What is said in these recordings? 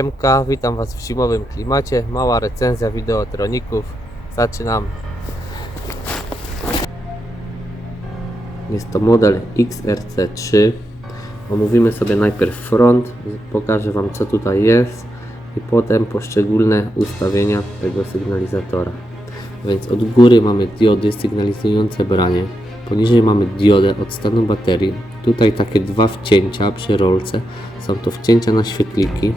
Siemka, witam Was w zimowym klimacie. Mała recenzja wideotroników. Zaczynamy. Jest to model XRC3. Omówimy sobie najpierw front, pokażę Wam co tutaj jest i potem poszczególne ustawienia tego sygnalizatora. Więc od góry mamy diody sygnalizujące branie. Poniżej mamy diodę od stanu baterii. Tutaj takie dwa wcięcia przy rolce. Są to wcięcia na świetliki.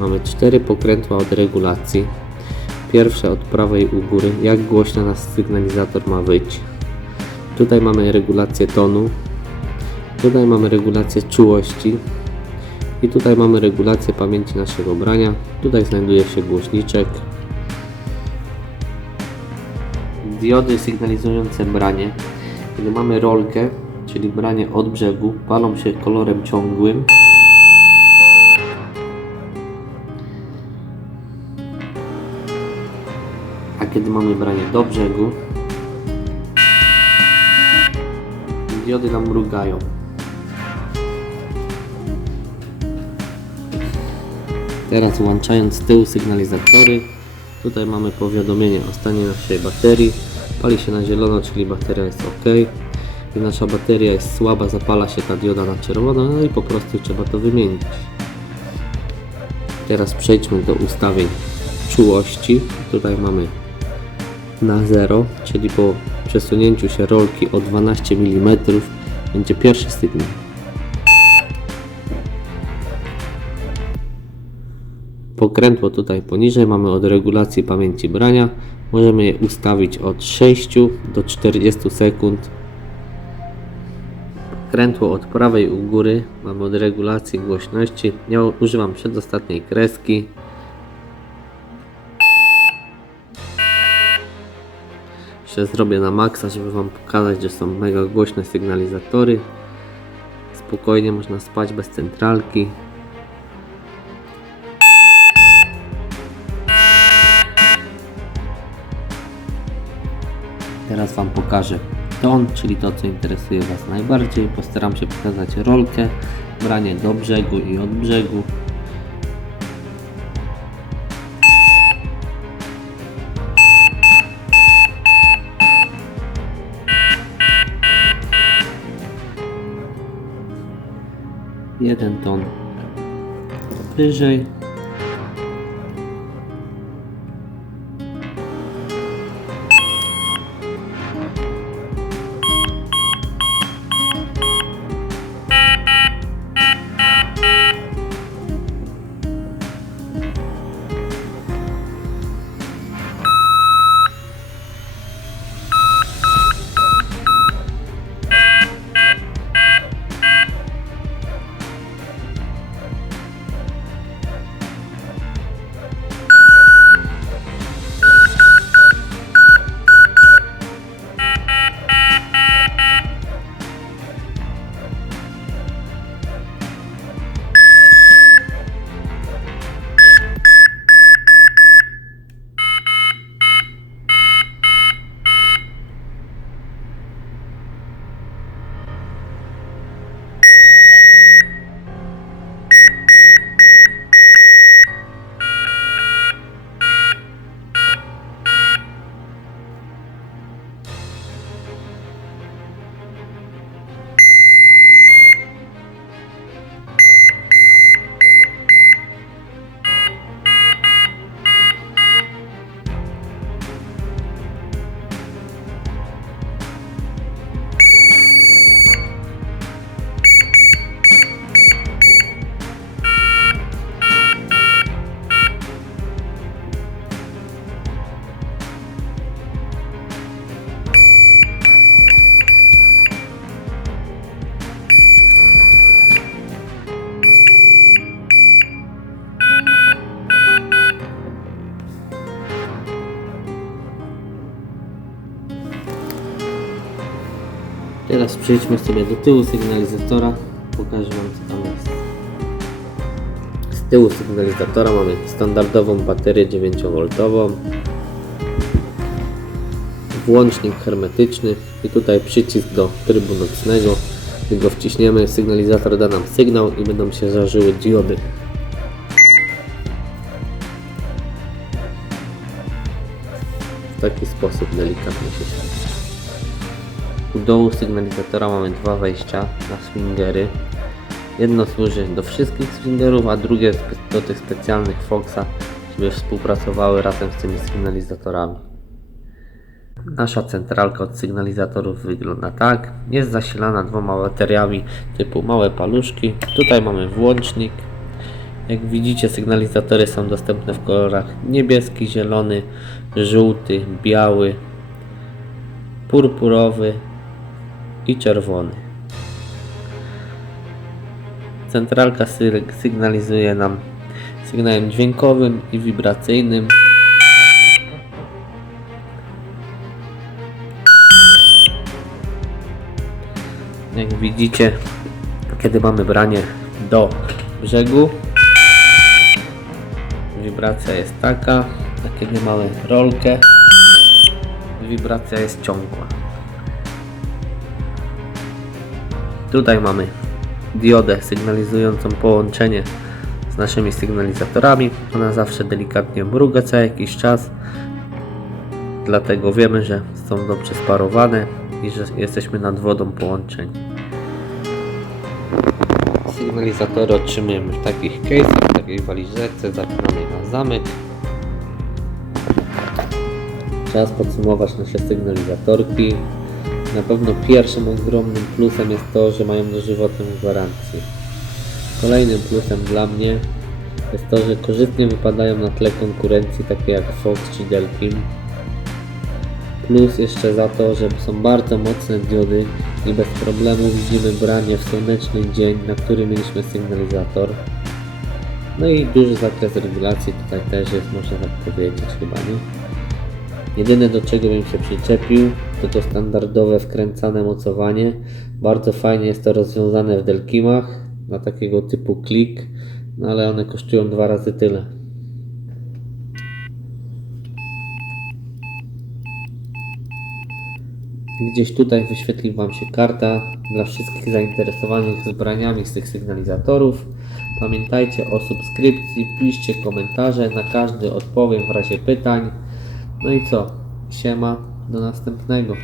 Mamy cztery pokrętła od regulacji. Pierwsze od prawej u góry, jak głośno nasz sygnalizator ma być. Tutaj mamy regulację tonu. Tutaj mamy regulację czułości. I tutaj mamy regulację pamięci naszego brania. Tutaj znajduje się głośniczek. Diody sygnalizujące branie. Kiedy mamy rolkę, czyli branie od brzegu, palą się kolorem ciągłym. Kiedy mamy branie do brzegu, diody nam mrugają. Teraz włączając z tyłu sygnalizatory, tutaj mamy powiadomienie o stanie naszej baterii. Pali się na zielono, czyli bateria jest ok. Gdy nasza bateria jest słaba, zapala się ta dioda na czerwono, no i po prostu trzeba to wymienić. Teraz przejdźmy do ustawień czułości. Tutaj mamy na 0, czyli po przesunięciu się rolki o 12 mm będzie pierwszy sygnał. Pokrętło tutaj poniżej mamy od regulacji pamięci brania. Możemy je ustawić od 6 do 40 sekund. Krętło od prawej u góry mamy od regulacji głośności. Ja używam przedostatniej kreski. Jeszcze zrobię na maksa, żeby Wam pokazać, że są mega głośne sygnalizatory. Spokojnie można spać bez centralki. Teraz Wam pokażę ton, czyli to co interesuje Was najbardziej. Postaram się pokazać rolkę, branie do brzegu i od brzegu. Jeden ton wyżej. Teraz przejdźmy sobie do tyłu sygnalizatora. Pokażę Wam co tam jest. Z tyłu sygnalizatora mamy standardową baterię 9V. Włącznik hermetyczny i tutaj przycisk do trybu nocnego. Gdy go wciśniemy, sygnalizator da nam sygnał i będą się zażyły diody. W taki sposób delikatnie się u dołu sygnalizatora mamy dwa wejścia na swingery. Jedno służy do wszystkich swingerów, a drugie do tych specjalnych Foxa, żeby współpracowały razem z tymi sygnalizatorami. Nasza centralka od sygnalizatorów wygląda tak. Jest zasilana dwoma bateriami typu małe paluszki. Tutaj mamy włącznik. Jak widzicie sygnalizatory są dostępne w kolorach niebieski, zielony, żółty, biały, purpurowy i czerwony. Centralka sy- sygnalizuje nam sygnałem dźwiękowym i wibracyjnym. Jak widzicie, kiedy mamy branie do brzegu, wibracja jest taka, a kiedy mamy rolkę, wibracja jest ciągła. Tutaj mamy diodę sygnalizującą połączenie z naszymi sygnalizatorami. Ona zawsze delikatnie mruga co jakiś czas. Dlatego wiemy, że są dobrze sparowane i że jesteśmy nad wodą połączeni. Sygnalizatory otrzymujemy w takich case'ach, w takiej walizeczce zapinanej na zamek. Czas podsumować nasze sygnalizatorki. Na pewno pierwszym ogromnym plusem jest to, że mają dożywotną gwarancję. Kolejnym plusem dla mnie jest to, że korzystnie wypadają na tle konkurencji takie jak Fox czy Delkim. Plus jeszcze za to, że są bardzo mocne diody i bez problemu widzimy branie w słoneczny dzień, na który mieliśmy sygnalizator. No i duży zakres regulacji tutaj też jest, można tak powiedzieć chyba, nie? Jedyne do czego bym się przyczepił to to standardowe wkręcane mocowanie. Bardzo fajnie jest to rozwiązane w Delkimach na takiego typu klik, no ale one kosztują dwa razy tyle. Gdzieś tutaj wyświetli Wam się karta dla wszystkich zainteresowanych zbraniami z tych sygnalizatorów. Pamiętajcie o subskrypcji, piszcie komentarze, na każdy odpowiem w razie pytań. No i co? Siema, do następnego.